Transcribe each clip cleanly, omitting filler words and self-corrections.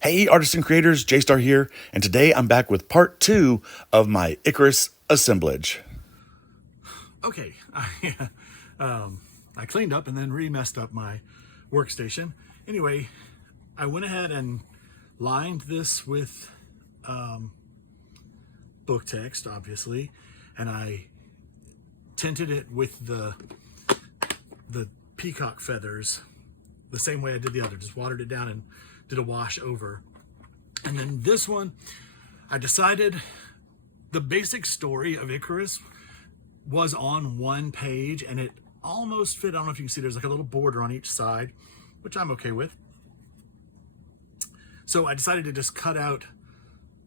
Hey, artists and creators, J-Star here, and today I'm back with part 2 of my ICARUS assemblage. Okay, I cleaned up and then messed up my workstation. Anyway, I went ahead and lined this with book text, obviously, and I tinted it with the peacock feathers the same way I did the other. Just watered it down and did a wash over. And then this one, I decided the basic story of Icarus was on one page and it almost fit. I don't know if you can see, there's like a little border on each side, which I'm okay with. So I decided to just cut out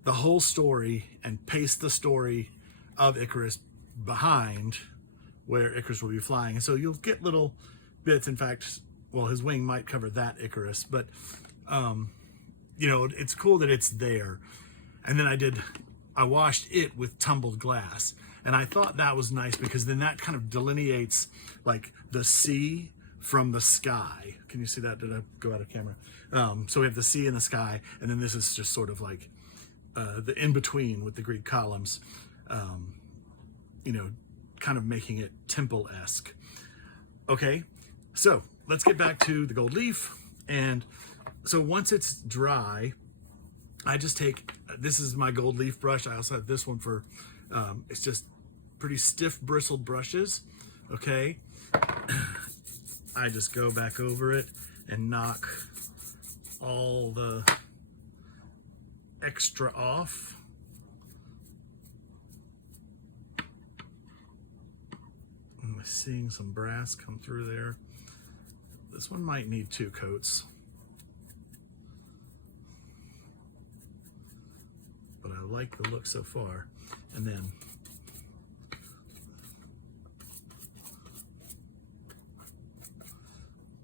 the whole story and paste the story of Icarus behind where Icarus will be flying. And so you'll get little bits. In fact, well, his wing might cover that Icarus, but you know, it's cool that it's there. And then I washed it with tumbled glass. And I thought that was nice because then that kind of delineates like the sea from the sky. Can you see that? Did I go out of camera? So we have the sea and the sky, and then this is just sort of like the in-between with the Greek columns, you know, kind of making it temple-esque. Okay, so let's get back to the gold leaf. And so once it's dry, I just take, this is my gold leaf brush. I also have this one for, it's just pretty stiff bristled brushes, okay? I just go back over it and knock all the extra off. I'm seeing some brass come through there. This one might need 2 coats. But I like the look so far. And then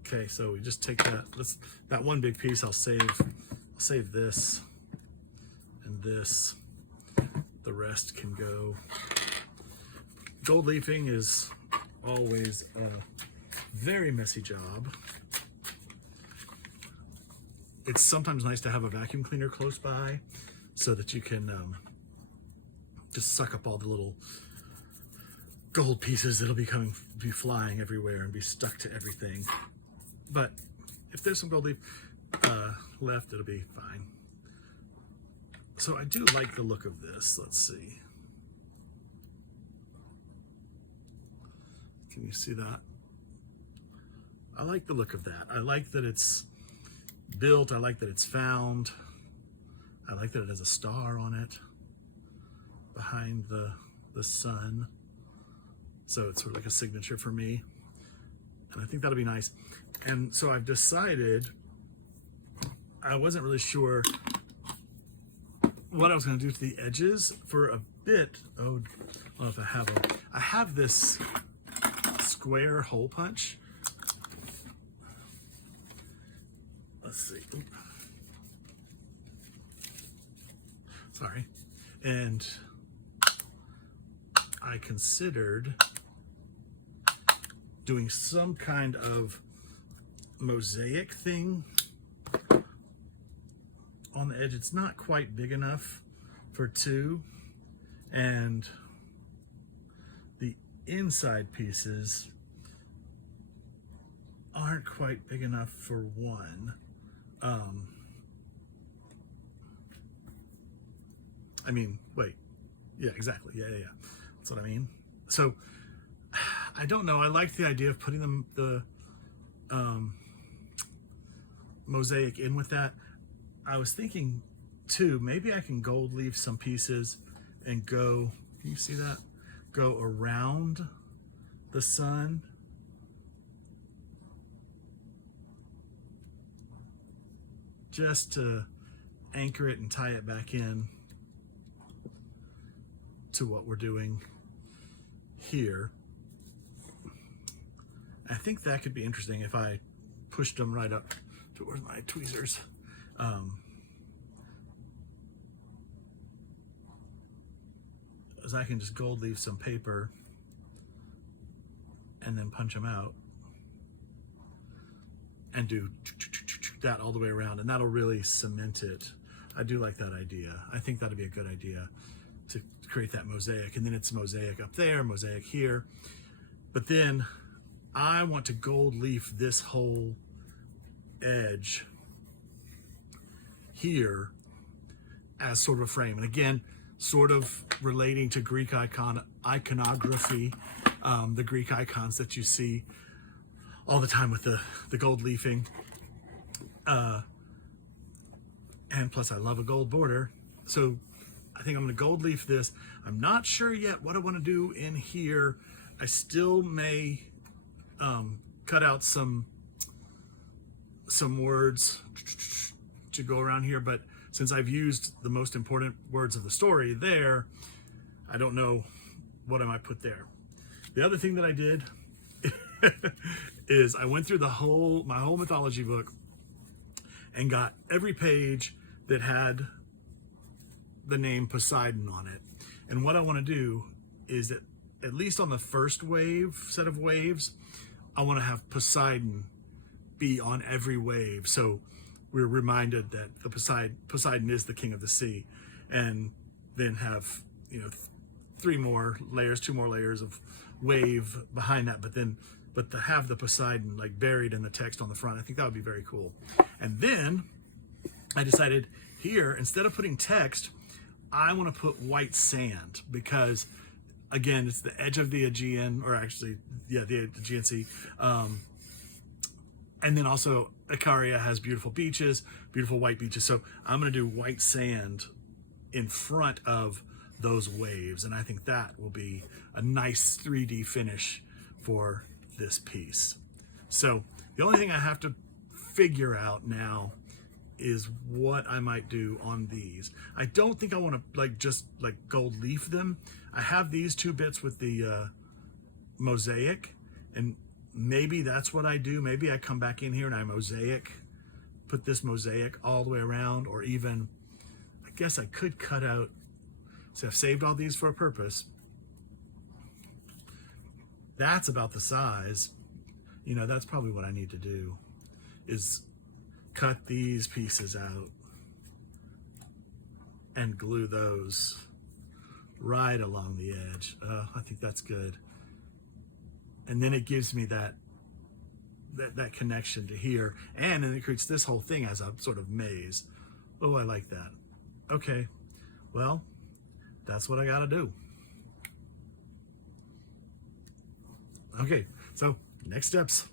okay, so we just take that one big piece. I'll save this and this. The rest can go. Gold leafing is always a very messy job. It's sometimes nice to have a vacuum cleaner close by so that you can just suck up all the little gold pieces that'll be flying everywhere and be stuck to everything. But if there's some gold leaf left, it'll be fine. So I do like the look of this. Let's see. Can you see that? I like the look of that. I like that it's built. I like that it's found. I like that it has a star on it behind the sun. So it's sort of like a signature for me. And I think that'll be nice. And so I've decided, I wasn't really sure what I was going to do to the edges for a bit. Oh, I don't know if I have this square hole punch. Let's see. Sorry. And I considered doing some kind of mosaic thing on the edge. It's not quite big enough for 2, and the inside pieces aren't quite big enough for 1. I mean, wait, yeah, exactly, yeah, that's what I mean. So I don't know, I like the idea of putting the mosaic in with that. I was thinking too, maybe I can gold leaf some pieces and go, can you see that? Go around the sun. Just to anchor it and tie it back in to what we're doing here. I think that could be interesting if I pushed them right up towards my tweezers. As I can just gold leaf some paper and then punch them out and do that all the way around, and that'll really cement it. I do like that idea. I think that'd be a good idea to create that mosaic. And then it's mosaic up there, mosaic here. But then I want to gold leaf this whole edge here as sort of a frame. And again, sort of relating to Greek iconography, the Greek icons that you see all the time with the gold leafing. And plus I love a gold border. So I think I'm gonna gold leaf this. I'm not sure yet what I wanna do in here. I still may cut out some words to go around here, but since I've used the most important words of the story there, I don't know what I might put there. The other thing that I did is I went through my whole mythology book and got every page that had the name Poseidon on it. And what I want to do is that at least on the first set of waves, I want to have Poseidon be on every wave. So we're reminded that the Poseidon is the king of the sea, and then have, you know, two more layers of wave behind that, but to have the Poseidon like buried in the text on the front, I think that would be very cool. And then I decided here, instead of putting text, I want to put white sand, because again, it's the edge of the Aegean, or actually, yeah, the Aegean Sea. And then also Icaria has beautiful beaches, beautiful white beaches. So I'm going to do white sand in front of those waves. And I think that will be a nice 3D finish for this piece. So the only thing I have to figure out now is what I might do on these. I don't think I want to just gold leaf them. I have these two bits with the mosaic, and maybe that's what I do. Maybe I come back in here and I put this mosaic all the way around, or even, I guess I could cut out, so I've saved all these for a purpose. That's about the size. You know, that's probably what I need to do, is cut these pieces out and glue those right along the edge. I think that's good. And then it gives me that connection to here, and then it creates this whole thing as a sort of maze. Oh, I like that. Okay, well, that's what I gotta do. Okay, so next steps.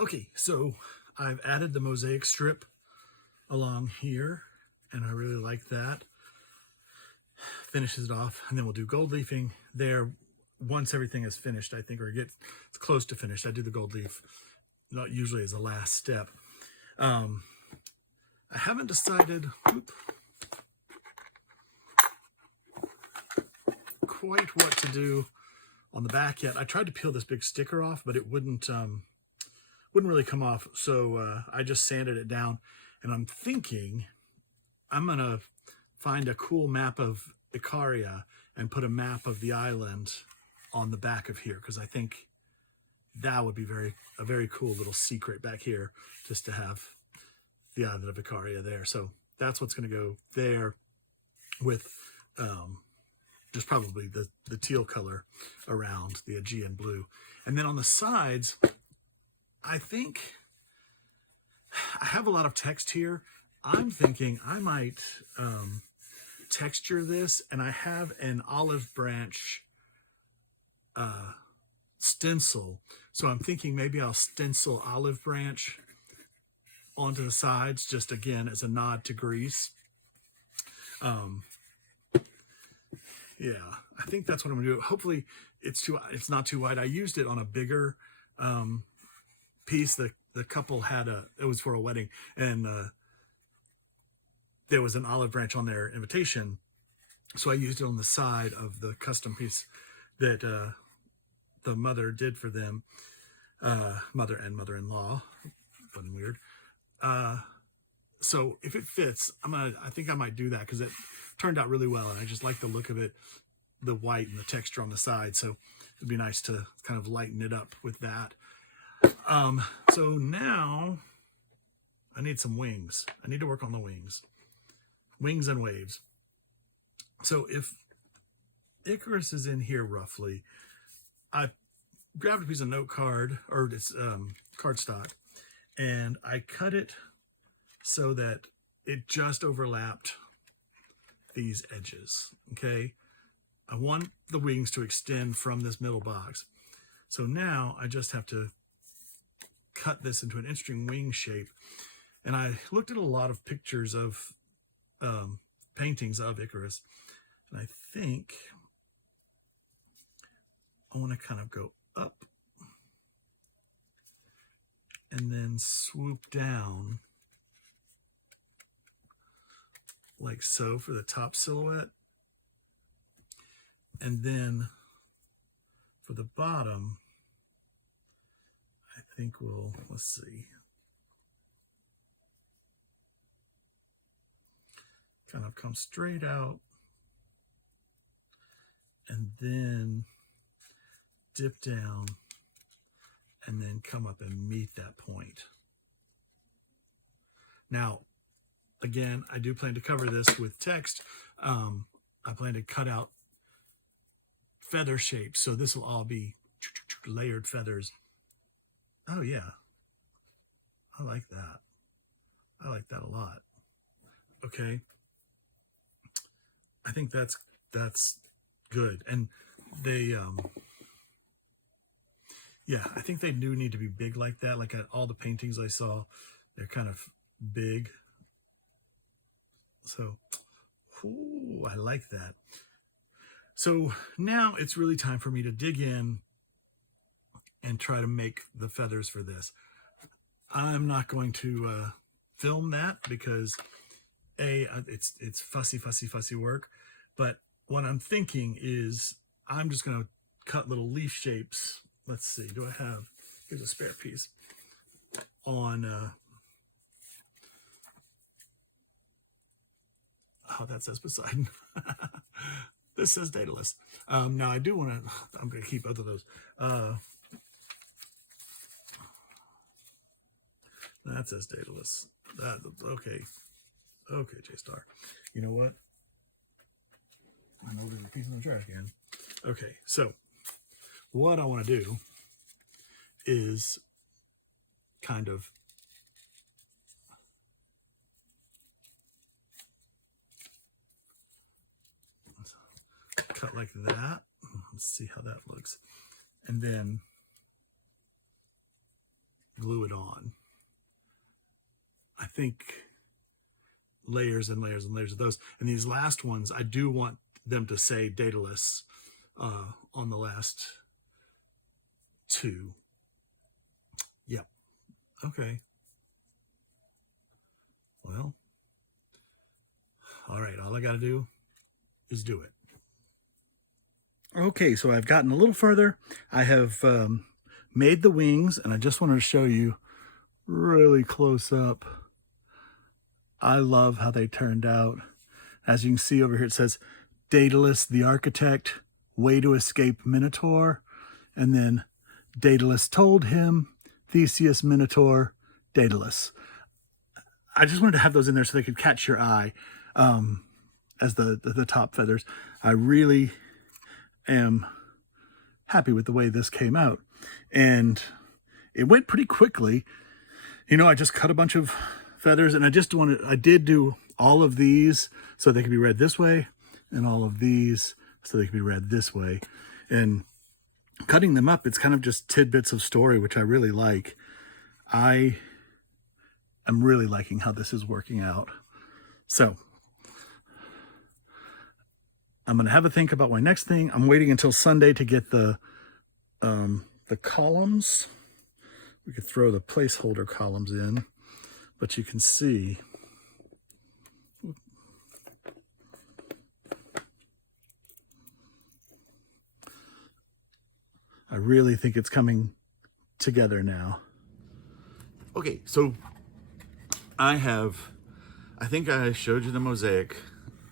Okay, so I've added the mosaic strip along here, and I really like that. Finishes it off, and then we'll do gold leafing there once everything is finished, I think, or it's close to finished. I do the gold leaf not usually as the last step. I haven't decided quite what to do on the back yet. I tried to peel this big sticker off, but it wouldn't really come off. So I just sanded it down, and I'm thinking I'm gonna find a cool map of Icaria and put a map of the island on the back of here, because I think that would be a very cool little secret back here, just to have the island of Icaria there. So that's what's going to go there, with just probably the teal color around the Aegean blue. And then on the sides, I think I have a lot of text here. I'm thinking I might texture this, and I have an olive branch stencil. So I'm thinking maybe I'll stencil olive branch onto the sides, just again as a nod to Greece. Yeah, I think that's what I'm gonna do. Hopefully it's not too wide. I used it on a bigger piece. The couple had it was for a wedding, and there was an olive branch on their invitation, so I used it on the side of the custom piece that the mother did for them, mother and mother-in-law. Funny, weird. So if it fits, I think I might do that, because it turned out really well, and I just like the look of it, the white and the texture on the side. So it'd be nice to kind of lighten it up with that. So now I need some wings. I need to work on the wings. Wings and waves. So if Icarus is in here roughly, I grabbed a piece of note card, or it's cardstock, and I cut it so that it just overlapped these edges, okay? I want the wings to extend from this middle box. So now I just have to cut this into an interesting wing shape. And I looked at a lot of pictures of paintings of Icarus, and I think I want to kind of go up and then swoop down like so for the top silhouette. And then for the bottom, I think let's see, kind of come straight out and then dip down and then come up and meet that point. Now, again, I do plan to cover this with text. I plan to cut out feather shapes, so this will all be layered feathers. Oh yeah, I like that. I like that a lot. Okay, I think that's good. And they yeah, I think they do need to be big like that. Like at all the paintings I saw, they're kind of big. So, ooh, I like that. So now it's really time for me to dig in and try to make the feathers for this. I'm not going to film that because it's fussy work. But what I'm thinking is I'm just going to cut little leaf shapes. Let's see, do I have, here's a spare piece on, oh, that says Poseidon. This says Daedalus. Now I do want to, I'm going to keep both of those. That says Daedalus. Okay, J-Star. You know what? I'm over the piece in the trash can. Okay, so what I want to do is kind of cut like that. Let's see how that looks. And then glue it on. I think layers and layers and layers of those. And these last ones, I do want them to say Daedalus on the last two. Yep. Okay. Well, all right. All I got to do is do it. Okay, so I've gotten a little further. I have made the wings, and I just wanted to show you really close up. I love how they turned out. As you can see over here, it says Daedalus the architect, way to escape Minotaur. And then Daedalus told him, Theseus, Minotaur, Daedalus. I just wanted to have those in there so they could catch your eye as the top feathers. I really am happy with the way this came out. And it went pretty quickly. You know, I just cut a bunch of feathers, and I did do all of these so they could be read this way, and all of these so they could be read this way. And cutting them up, it's kind of just tidbits of story, which I really like. I am really liking how this is working out. So I'm going to have a think about my next thing. I'm waiting until Sunday to get the columns. We could throw the placeholder columns in, but you can see I really think it's coming together now. Okay, so I think I showed you the mosaic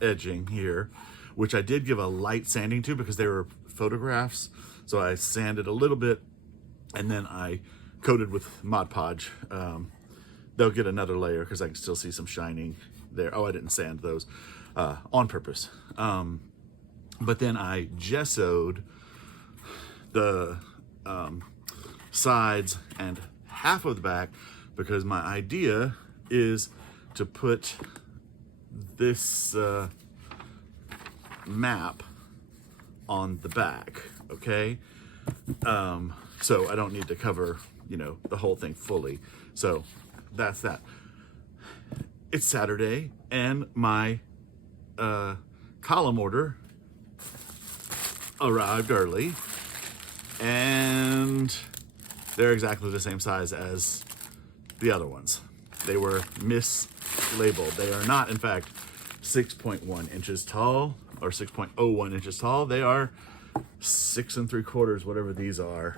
edging here, which I did give a light sanding to because they were photographs. So I sanded a little bit, and then I coated with Mod Podge they'll get another layer because I can still see some shining there. Oh, I didn't sand those on purpose. But then I gessoed the sides and half of the back because my idea is to put this map on the back, okay? So I don't need to cover, you know, the whole thing fully. So that's that. It's Saturday and my column order arrived early, and they're exactly the same size as the other ones. They were mislabeled. They are not, in fact, 6.1 inches tall or 6.01 inches tall. They are 6 3/4, whatever these are.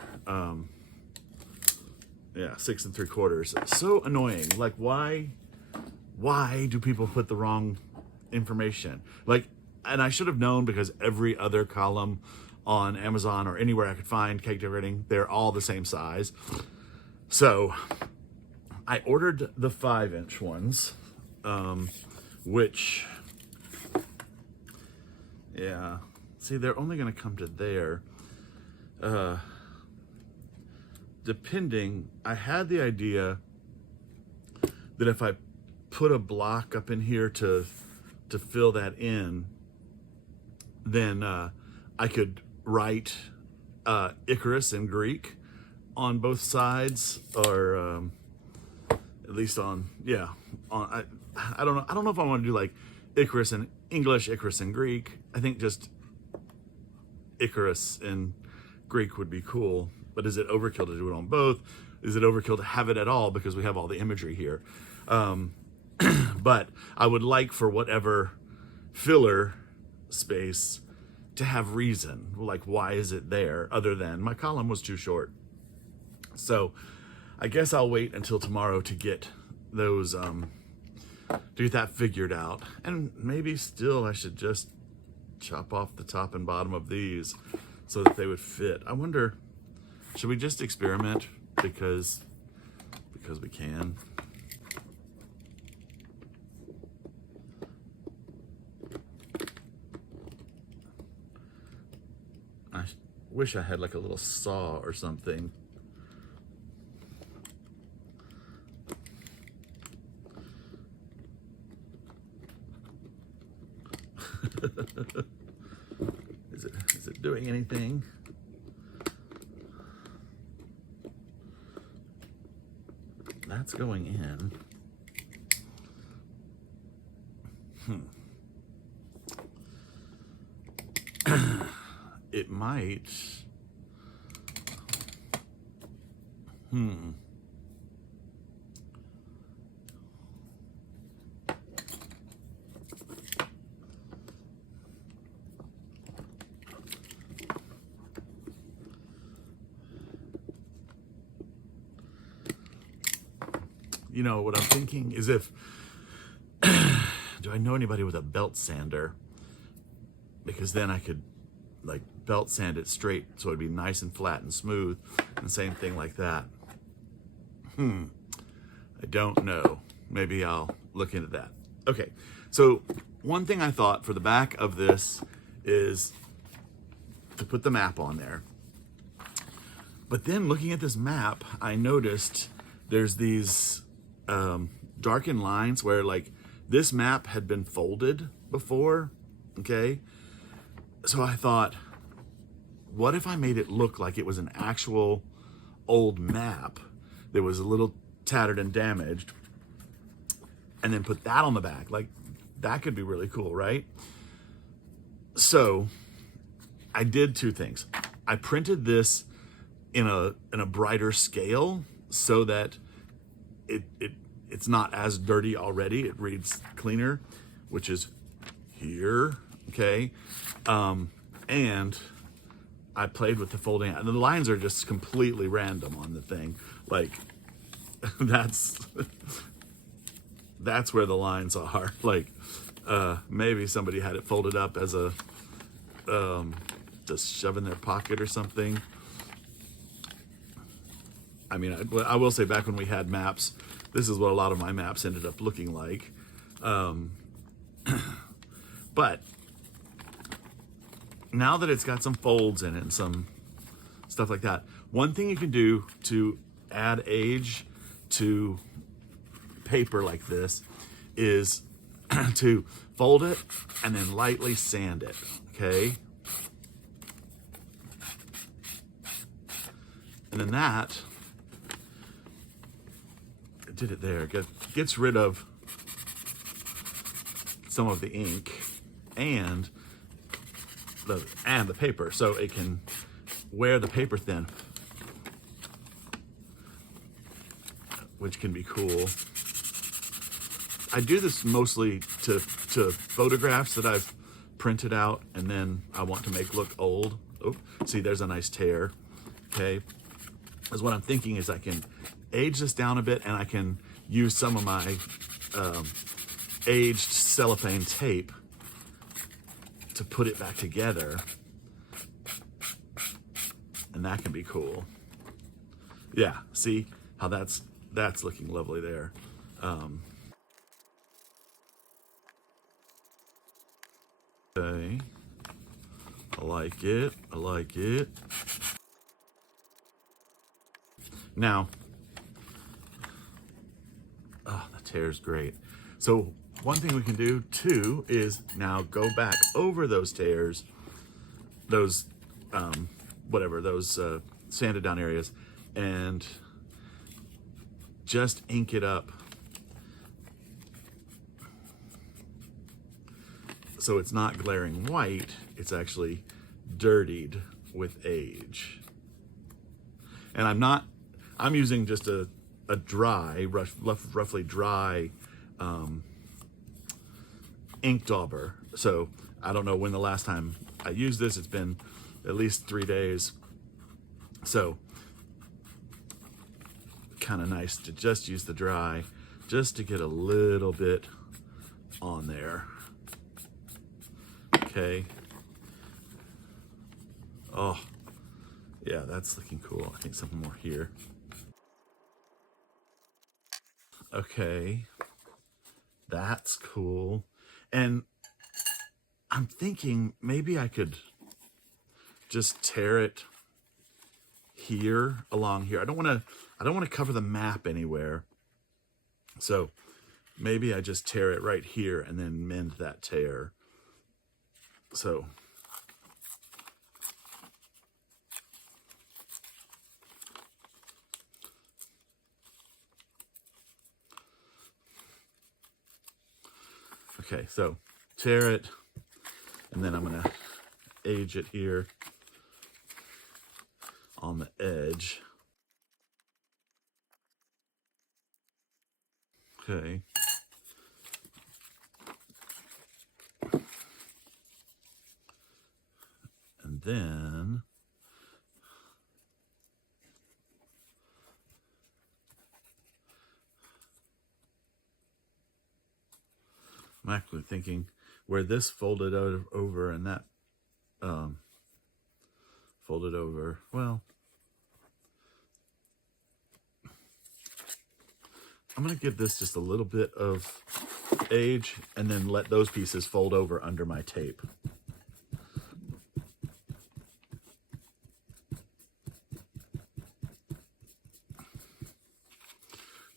Yeah, 6 3/4. So annoying. Like, why do people put the wrong information? Like, and I should have known because every other column on Amazon or anywhere I could find cake decorating, they're all the same size. So I ordered the 5-inch ones, which, yeah, see, they're only going to come to there. Depending, I had the idea that if I put a block up in here to fill that in, then I could write Icarus in Greek on both sides, or at least on, yeah, on, I don't know. I don't know if I want to do like Icarus in English, Icarus in Greek. I think just Icarus in Greek would be cool. But is it overkill to do it on both? Is it overkill to have it at all because we have all the imagery here? But I would like for whatever filler space to have reason. Like, why is it there other than my column was too short? So I guess I'll wait until tomorrow to get those, to get that figured out. And maybe still I should just chop off the top and bottom of these so that they would fit. I wonder, should we just experiment because we can? I wish I had like a little saw or something. Is it doing anything? That's going in. It might. You know, what I'm thinking is if, do I know anybody with a belt sander? Because then I could like belt sand it straight so it'd be nice and flat and smooth, and same thing like that. I don't know. Maybe I'll look into that. Okay, so one thing I thought for the back of this is to put the map on there. But then looking at this map, I noticed there's these darkened lines where like this map had been folded before, okay? So I thought, what if I made it look like it was an actual old map that was a little tattered and damaged, and then put that on the back? Like, that could be really cool, right? So I did two things. I printed this in a brighter scale so that it's not as dirty already. It reads cleaner, which is here, okay? And I played with the folding. The lines are just completely random on the thing. Like, that's where the lines are. Like, maybe somebody had it folded up as a, just shove in their pocket or something. I mean, I will say back when we had maps this is what a lot of my maps ended up looking like. But now that it's got some folds in it and some stuff like that, one thing you can do to add age to paper like this is to fold it and then lightly sand it, okay? And then that, I did it there, gets rid of some of the ink and the paper, so it can wear the paper thin, which can be cool. I do this mostly to photographs that I've printed out and then I want to make look old. Oh, see, there's a nice tear. Okay, because what I'm thinking is I can age this down a bit and I can use some of my aged cellophane tape to put it back together, and that can be cool. Yeah, see how that's looking lovely there. Okay, I like it. I like it. Now, oh, the tear's great. So one thing we can do too is now go back over those tears, those those sanded down areas, and just ink it up so it's not glaring white, it's actually dirtied with age. And I'm using just a dry, roughly dry ink dauber. So I don't know when the last time I used this. It's been at least 3 days. So kind of nice to just use the dry, just to get a little bit on there. Okay. Oh, yeah, that's looking cool. I think something more here. Okay, that's cool. And I'm thinking maybe I could just tear it here, along here. I don't want to cover the map anywhere. So maybe I just tear it right here and then mend that tear. So okay, so tear it, and then I'm gonna age it here on the edge. Okay. And then I'm actually thinking where this folded over and that folded over, well, I'm going to give this just a little bit of age and then let those pieces fold over under my tape.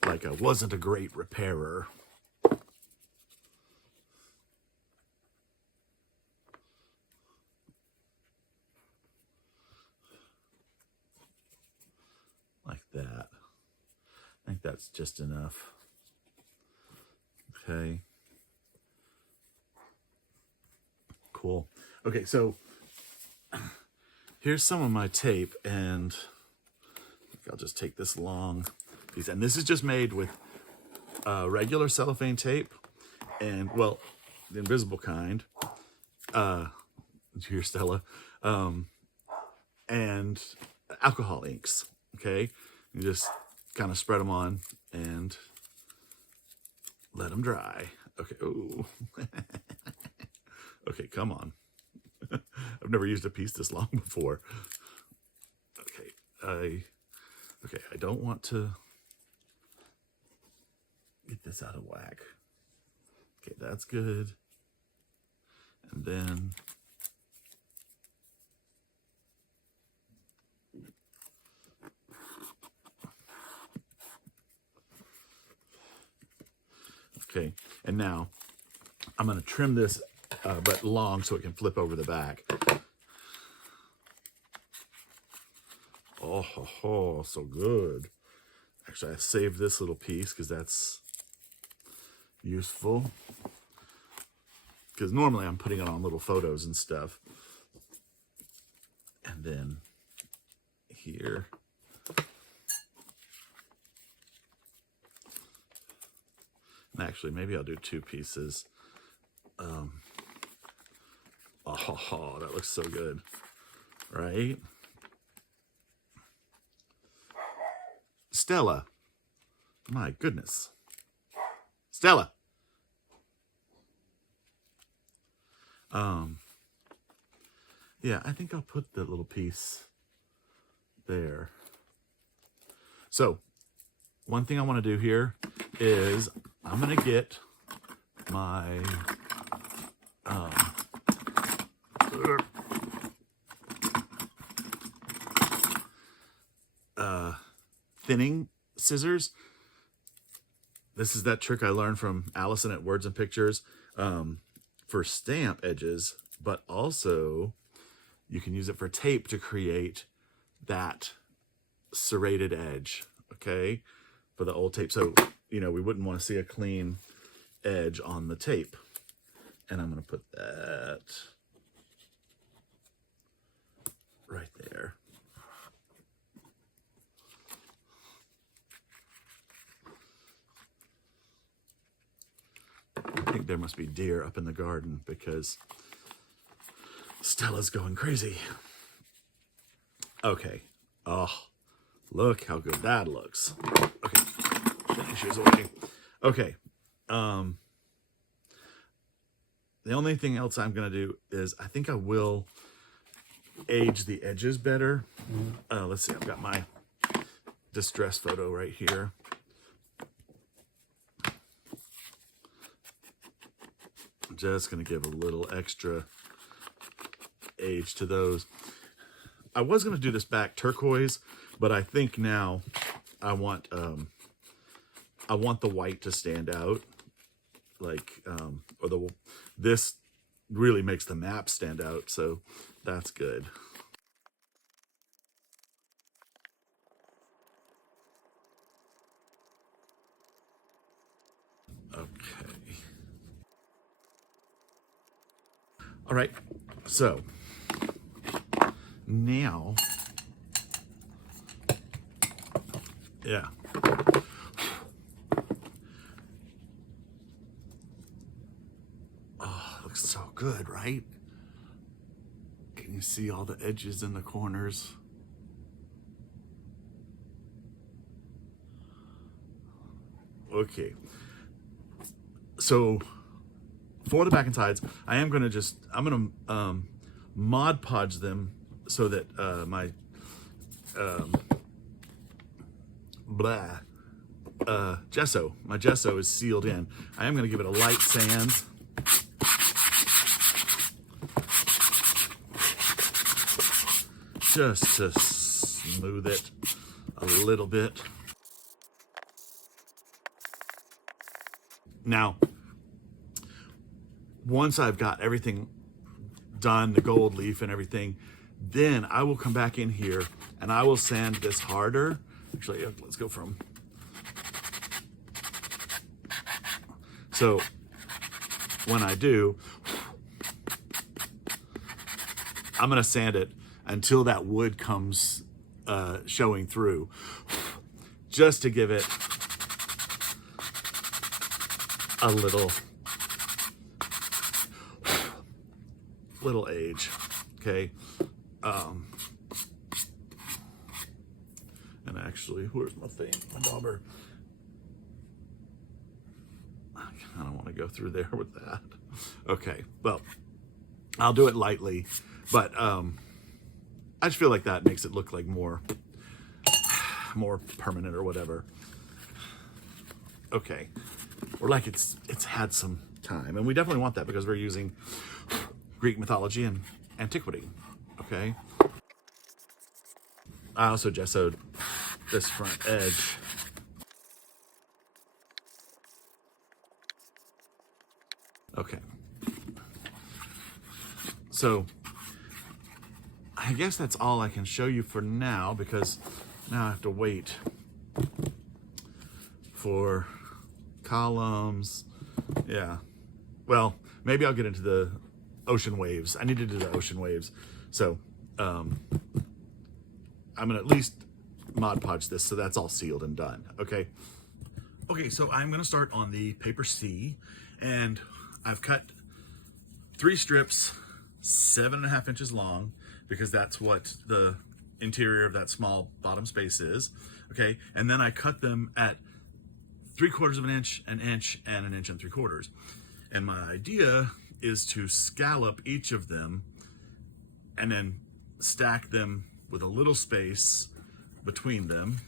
Like I wasn't a great repairer. Like that. I think that's just enough. Okay. Cool. Okay, so here's some of my tape, and I'll just take this long piece, and this is just made with regular cellophane tape, and well, the invisible kind. Here, Stella, and alcohol inks. Okay, you just kind of spread them on and let them dry. Okay. Ooh. Okay, come on. I've never used a piece this long before. Okay, I don't want to this out of whack. Okay, that's good. And then okay, and now I'm going to trim this, but long, so it can flip over the back. Oh, so good. Actually, I saved this little piece because that's useful. Because normally I'm putting it on little photos and stuff. And then here. And actually, maybe I'll do 2 pieces. Oh, that looks so good, right? Stella. My goodness. Stella. Yeah, I think I'll put the little piece there. So, one thing I want to do here is I'm going to get my thinning scissors. This is that trick I learned from Allison at Words and Pictures for stamp edges, but also you can use it for tape to create that serrated edge, okay, for the old tape. So, you know, we wouldn't want to see a clean edge on the tape. And I'm going to put that right there. I think there must be deer up in the garden because Stella's going crazy. Okay. Oh, look how good that looks. Okay. She's away. Okay. The only thing else I'm going to do is I think I will age the edges better. Let's see. I've got my distress photo right here. I'm just going to give a little extra age to those. I was going to do this back turquoise, but I think now I want the white to stand out, like this really makes the map stand out, so that's good. Okay. All right. So now, yeah. Oh, it looks so good, right? Can you see all the edges in the corners? Okay. So for the back and sides, I'm going to Mod Podge them so that my gesso is sealed in. I am going to give it a light sand. Just to smooth it a little bit. Now, once I've got everything done, the gold leaf and everything, then I will come back in here and I will sand this harder. Actually, let's go from. So when I do, I'm going to sand it until that wood comes showing through, just to give it a little age, okay? And actually, where's my thing, my dauber? I don't want to go through there with that. Okay, well, I'll do it lightly, but I just feel like that makes it look like more permanent or whatever. Okay, or like it's had some time. And we definitely want that because we're using Greek mythology and antiquity, okay? I also gessoed this front edge. Okay. So I guess that's all I can show you for now, because now I have to wait for columns. Yeah. Well, maybe I'll get into the ocean waves. I need to do the ocean waves. So I'm gonna at least Mod Podge this so that's all sealed and done. Okay. Okay, so I'm gonna start on the paper C, and I've cut 3 strips 7.5 inches long, because that's what the interior of that small bottom space is. Okay, and then I cut them at 3/4 of an inch, an inch, and 1 3/4 inches. And my idea is to scallop each of them and then stack them with a little space between them.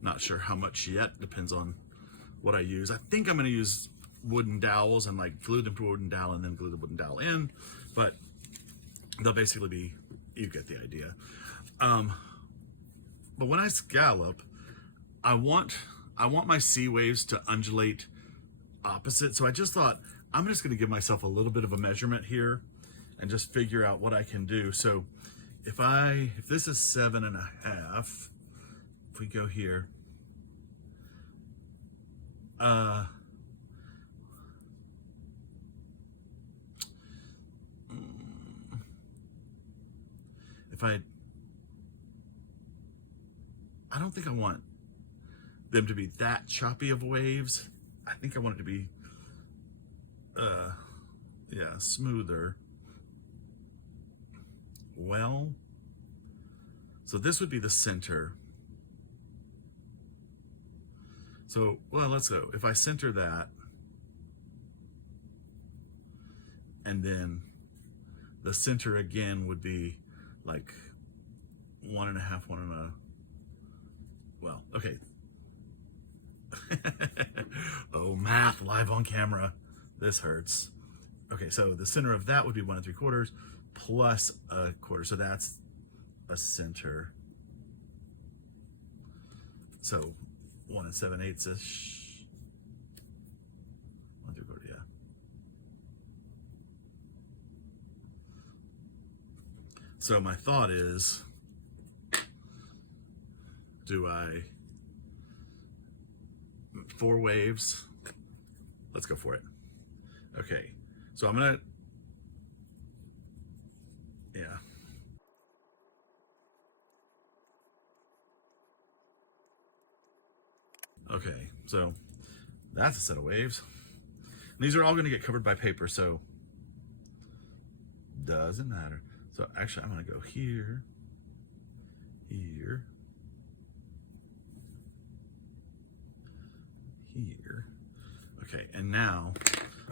Not sure how much yet, depends on what I use. I think I'm going to use wooden dowels and like glue them to a wooden dowel and then glue the wooden dowel in, but they'll basically be, you get the idea. But when I scallop, I want my sea waves to undulate opposite. So I just thought I'm just going to give myself a little bit of a measurement here and just figure out what I can do. So if this is 7.5, if we go here, I don't think I want them to be that choppy of waves. I think I want it to be, yeah, smoother. Well, so this would be the center. So, well, let's go. If I center that, and then the center again would be like 1.5, 1.5. Well, okay. Oh, math live on camera. This hurts. Okay, so the center of that would be 1 3/4 plus 1/4. So that's a center. So 1 7/8 ish. 1 3/4, yeah. So my thought is, do I 4 waves? Let's go for it. Okay, so I'm gonna, yeah. Okay, so that's a set of waves. And these are all gonna get covered by paper, so doesn't matter. So actually I'm gonna go here, here, here. Okay, and now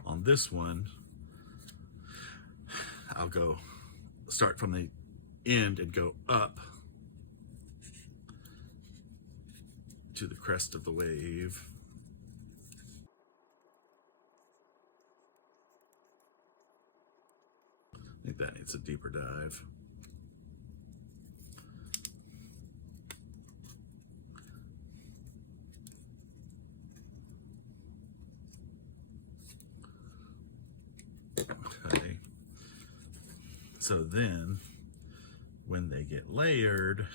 on this one, I'll go start from the end and go up to the crest of the wave. I think that needs a deeper dive. Okay. So then when they get layered,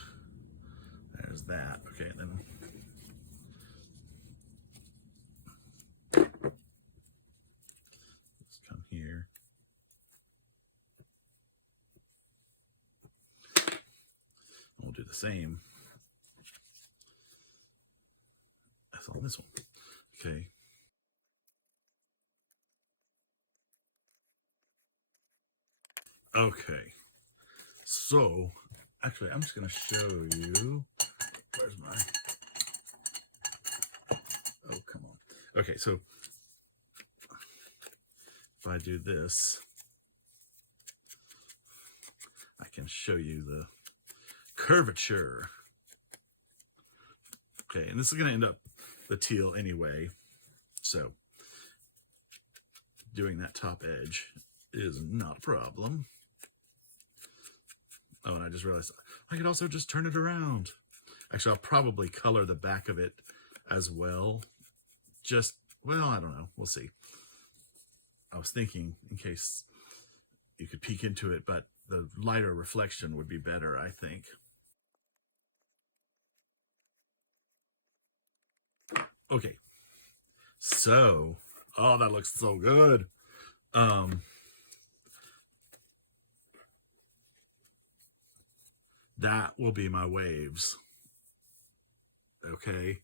there's that. Okay, and then let's come here. We'll do the same as on this one. Okay. Okay. So actually I'm just gonna show you, where's my, oh, come on. Okay, so if I do this, I can show you the curvature. Okay, and this is going to end up the teal anyway. So doing that top edge is not a problem. Oh, and I just realized I could also just turn it around. Actually, I'll probably color the back of it as well. Just, well, I don't know. We'll see. I was thinking in case you could peek into it, but the lighter reflection would be better, I think. Okay. So, oh, that looks so good. That will be my waves. Okay.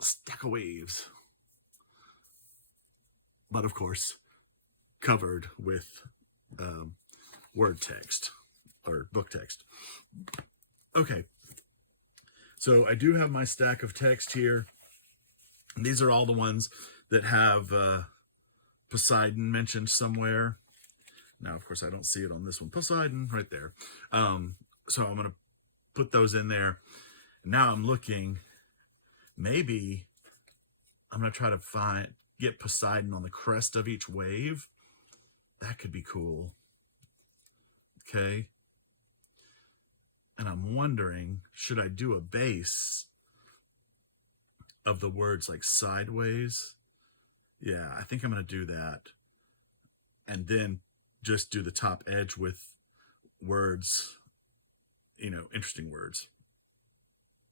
Stack of waves. But of course, covered with word text or book text. Okay. So I do have my stack of text here. These are all the ones that have Poseidon mentioned somewhere. Now, of course, I don't see it on this one. Poseidon, right there. So I'm going to put those in there. Now I'm looking, maybe I'm going to try to get Poseidon on the crest of each wave. That could be cool. Okay. And I'm wondering, should I do a base of the words like sideways? Yeah, I think I'm going to do that. And then just do the top edge with words, you know, interesting words.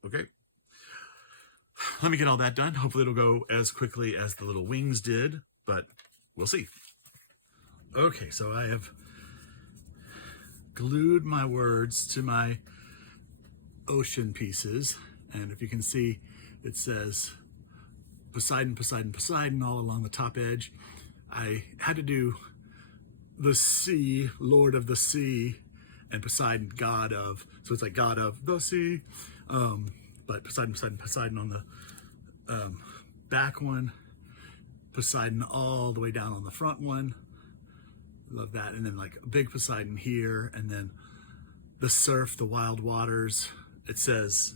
Okay. Let me get all that done. Hopefully it'll go as quickly as the little wings did, but we'll see. Okay, so I have glued my words to my ocean pieces. And if you can see, it says Poseidon, Poseidon, Poseidon all along the top edge. I had to do the sea, Lord of the sea, and Poseidon, God of. So it's like God of the sea. But Poseidon, Poseidon, Poseidon on the back one. Poseidon all the way down on the front one. Love that. And then like a big Poseidon here. And then the surf, the wild waters. It says,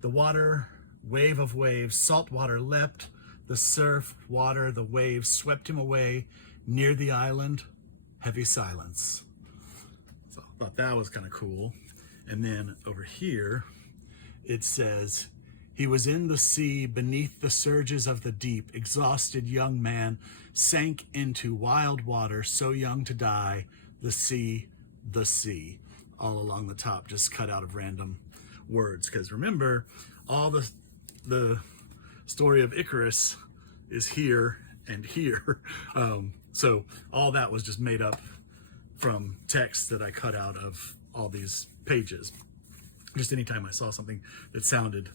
the water, wave of waves, salt water leapt. The surf, water, the waves swept him away. Near the island, heavy silence. So I thought that was kind of cool. And then over here, it says, he was in the sea beneath the surges of the deep. Exhausted young man sank into wild water, so young to die. The sea, all along the top, just cut out of random words. Because remember, all the story of Icarus is here and here. So all that was just made up from text that I cut out of all these pages. Just anytime I saw something that sounded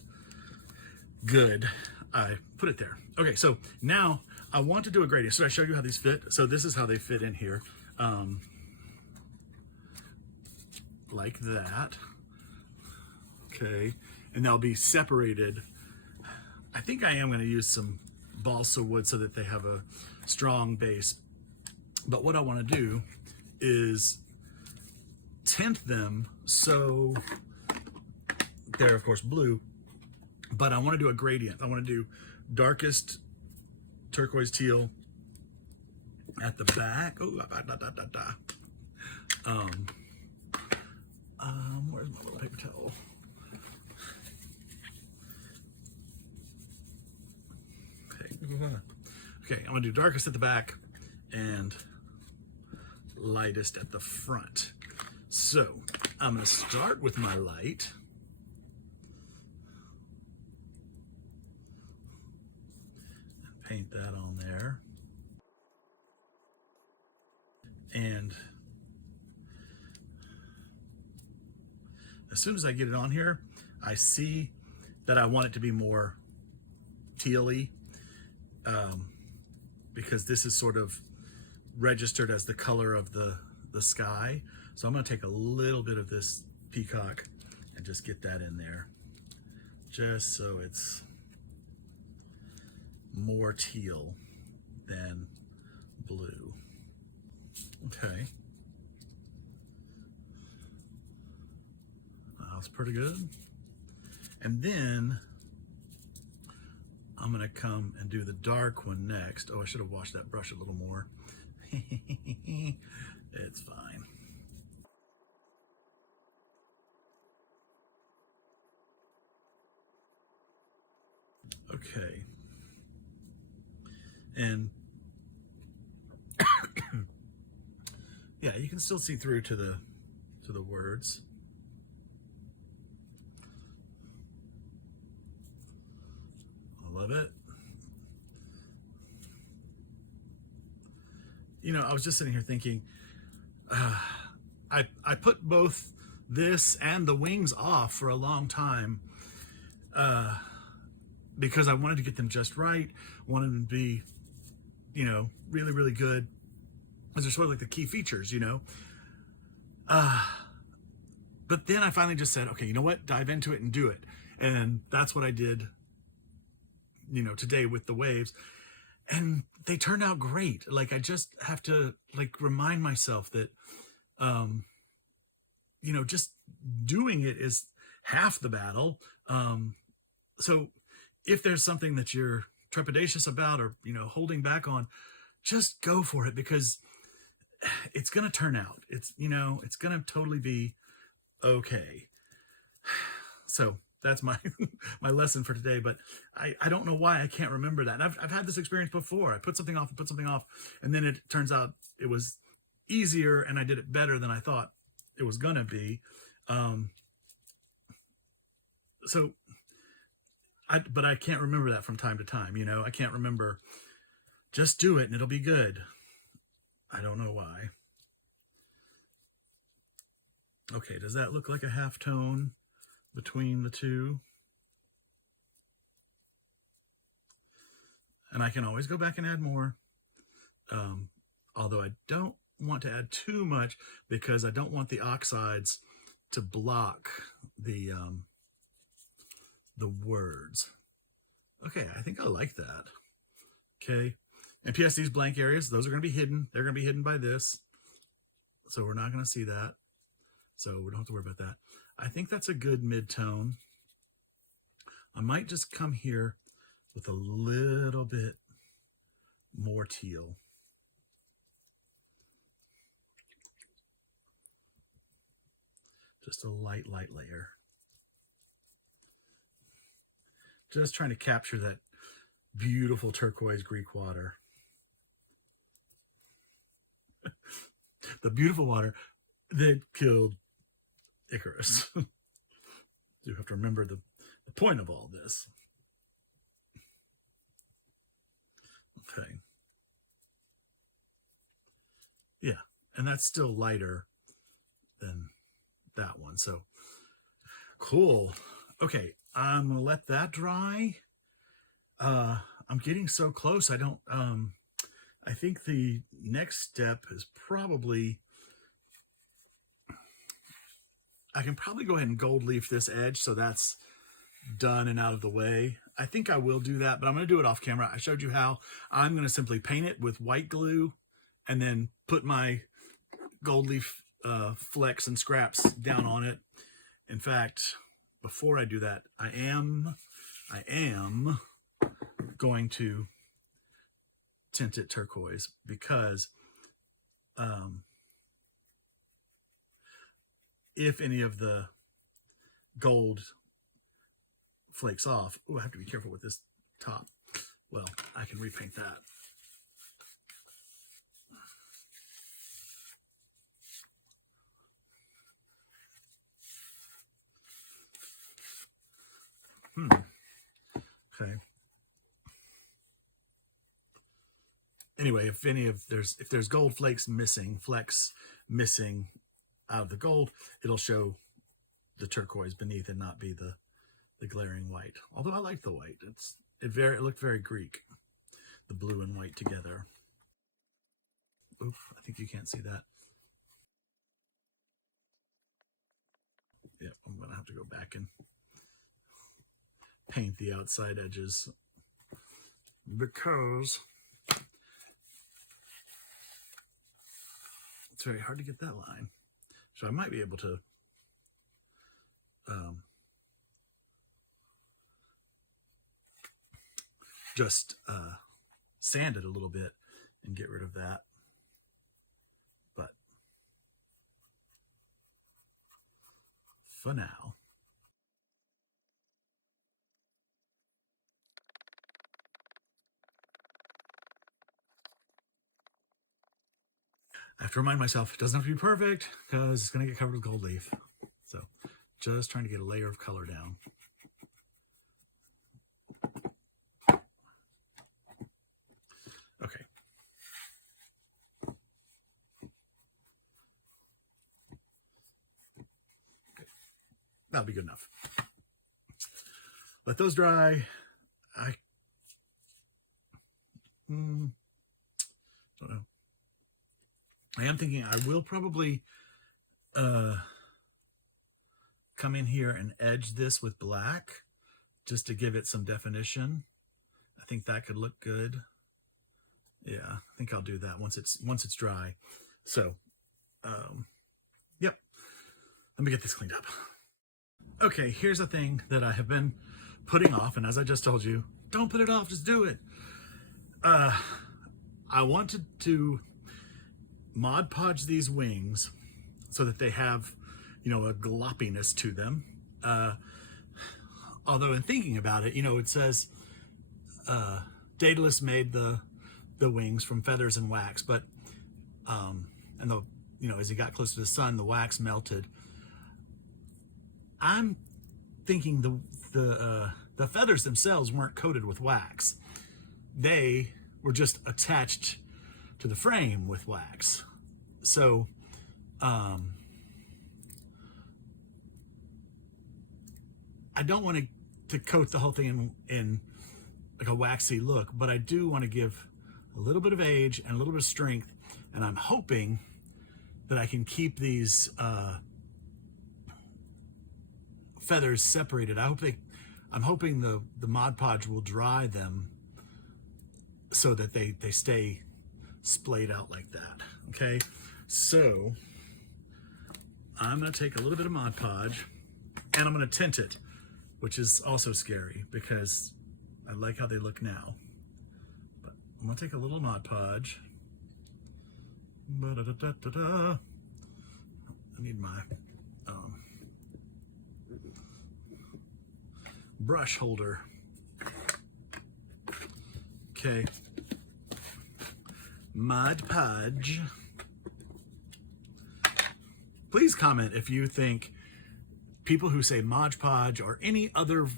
good, I put it there. Okay, so now I want to do a gradient. So I showed you how these fit. So this is how they fit in here. Like that. Okay, and they'll be separated. I think I am going to use some balsa wood so that they have a strong base. But what I want to do is tint them so they're, of course, blue, but I want to do a gradient. I want to do darkest turquoise teal at the back. Oh, where's my little paper towel? Okay, I'm gonna do darkest at the back and lightest at the front. So I'm gonna start with my light. Paint that on there. And as soon as I get it on here, I see that I want it to be more teal-y. Because this is sort of registered as the color of the sky. So I'm going to take a little bit of this peacock and just get that in there, just so it's more teal than blue. Okay. That was pretty good. And then I'm gonna come and do the dark one next. Oh, I should have washed that brush a little more. It's fine. Okay. And yeah, you can still see through to the words. I love it. You know, I was just sitting here thinking, I put both this and the wings off for a long time because I wanted to get them just right. Wanted them to be, you know, really, really good. Because they're sort of like the key features, you know. But then I finally just said, okay, you know what? Dive into it and do it. And that's what I did, you know, today with the waves. And they turned out great. Like, I just have to, like, remind myself that, you know, just doing it is half the battle. So if there's something that you're trepidatious about or, you know, holding back on, just go for it, because it's going to turn out. It's, you know, it's going to totally be okay. So that's my my lesson for today. But I don't know why I can't remember that. And I've had this experience before. I put something off and put something off, and then it turns out it was easier and I did it better than I thought it was going to be. But I can't remember that from time to time. You know, I can't remember, just do it and it'll be good. I don't know why. Okay, does that look like a half tone between the two? And I can always go back and add more. Although I don't want to add too much because I don't want the oxides to block the words. Okay, I think I like that. Okay, and P.S. these blank areas, those are going to be hidden. They're going to be hidden by this. So we're not going to see that. So we don't have to worry about that. I think that's a good mid-tone. I might just come here with a little bit more teal. Just a light layer. Just trying to capture that beautiful turquoise Greek water. The beautiful water that killed Icarus. You have to remember the point of all this. Okay. Yeah, and that's still lighter than that one. So cool. Okay, I'm gonna let that dry. I'm getting so close. I don't I think the next step is probably, I can probably go ahead and gold leaf this edge so that's done and out of the way. I think I will do that, but I'm going to do it off camera. I showed you how. I'm going to simply paint it with white glue and then put my gold leaf flecks and scraps down on it. In fact, before I do that, I am going to tint it turquoise because if any of the gold flakes off, oh, I have to be careful with this top. Well, I can repaint that. Okay. Anyway, if there's gold flecks missing out of the gold, it'll show the turquoise beneath and not be the glaring white. Although I like the white. It looked very Greek. The blue and white together. Oof, I think you can't see that. Yeah, I'm gonna have to go back and paint the outside edges because it's very hard to get that line. So I might be able to just sand it a little bit and get rid of that. But for now, I have to remind myself it doesn't have to be perfect because it's going to get covered with gold leaf. So just trying to get a layer of color down. Okay. That'll be good enough. Let those dry. I don't know. I am thinking I will probably come in here and edge this with black just to give it some definition. I think that could look good. Yeah, I think I'll do that once it's dry. So, yep. Let me get this cleaned up. Okay, here's a thing that I have been putting off, and as I just told you, don't put it off, just do it. I wanted to Mod Podge these wings so that they have, you know, a gloppiness to them. Although in thinking about it, you know, it says Daedalus made the wings from feathers and wax, but and the, you know, as he got close to the sun, the wax melted. I'm thinking the feathers themselves weren't coated with wax. They were just attached to the frame with wax. So I don't want to coat the whole thing in like a waxy look, but I do want to give a little bit of age and a little bit of strength, and I'm hoping that I can keep these feathers separated. I'm hoping the Mod Podge will dry them so that they stay splayed out like that. Okay, so I'm going to take a little bit of Mod Podge and I'm going to tint it, which is also scary because I like how they look now. But I'm going to take a little Mod Podge. I need my brush holder. Okay. Mod Podge. Please comment if you think people who say Mod Podge or any other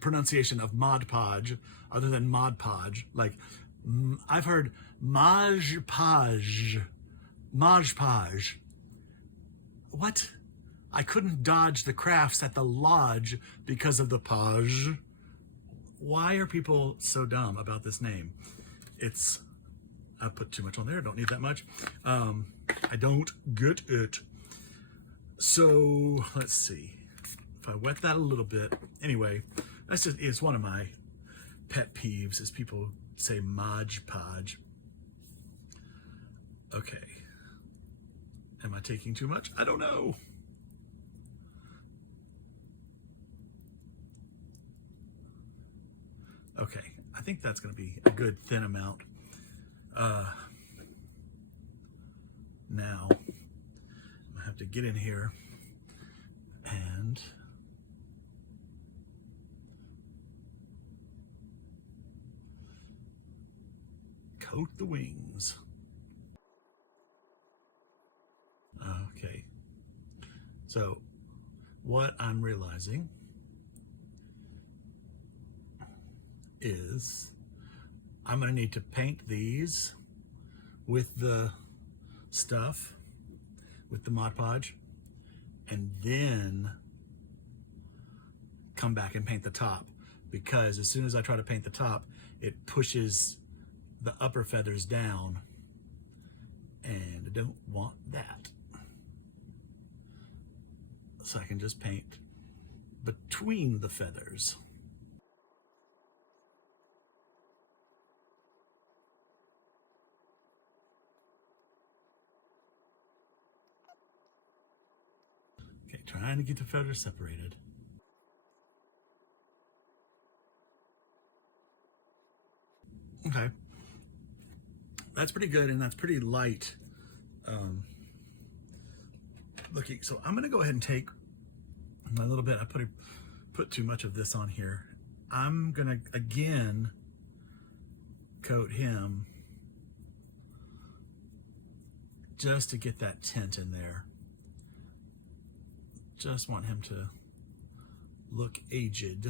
pronunciation of Mod Podge other than Mod Podge, like I've heard Mod Podge, Mod Podge. What? I couldn't dodge the crafts at the lodge because of the Podge. Why are people so dumb about this name? I put too much on there. Don't need that much. I don't get it. So let's see. If I wet that a little bit. Anyway, it's one of my pet peeves is people say Mod Podge. Okay. Am I taking too much? I don't know. Okay, I think that's going to be a good thin amount. Now, I'm going to have to get in here and coat the wings. Okay, so what I'm realizing is I'm going to need to paint these with the stuff, with the Mod Podge, and then come back and paint the top, because as soon as I try to paint the top, it pushes the upper feathers down, and I don't want that. So I can just paint between the feathers. Okay, trying to get the feathers separated. Okay. That's pretty good, and that's pretty light looking. So I'm going to go ahead and take a little bit. I put too much of this on here. I'm going to again coat him just to get that tint in there. Just want him to look aged.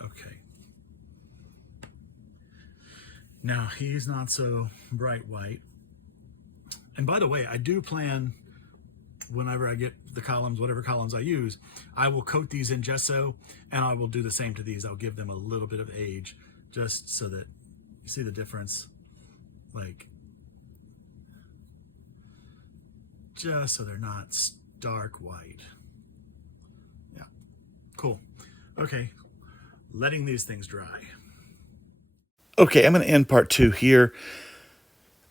Okay. Now he's not so bright white. And by the way, I do plan, whenever I get the columns, whatever columns I use, I will coat these in gesso, and I will do the same to these. I'll give them a little bit of age, just so that you see the difference, like, just so they're not stark white. Yeah, cool. Okay, letting these things dry. Okay, I'm going to end part 2 here.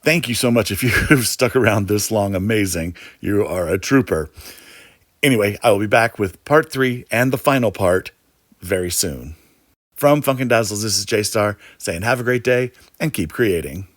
Thank you so much if you've stuck around this long. Amazing. You are a trooper. Anyway, I will be back with part 3 and the final part very soon. From Funkin' Dazzles, this is J-Star saying have a great day and keep creating.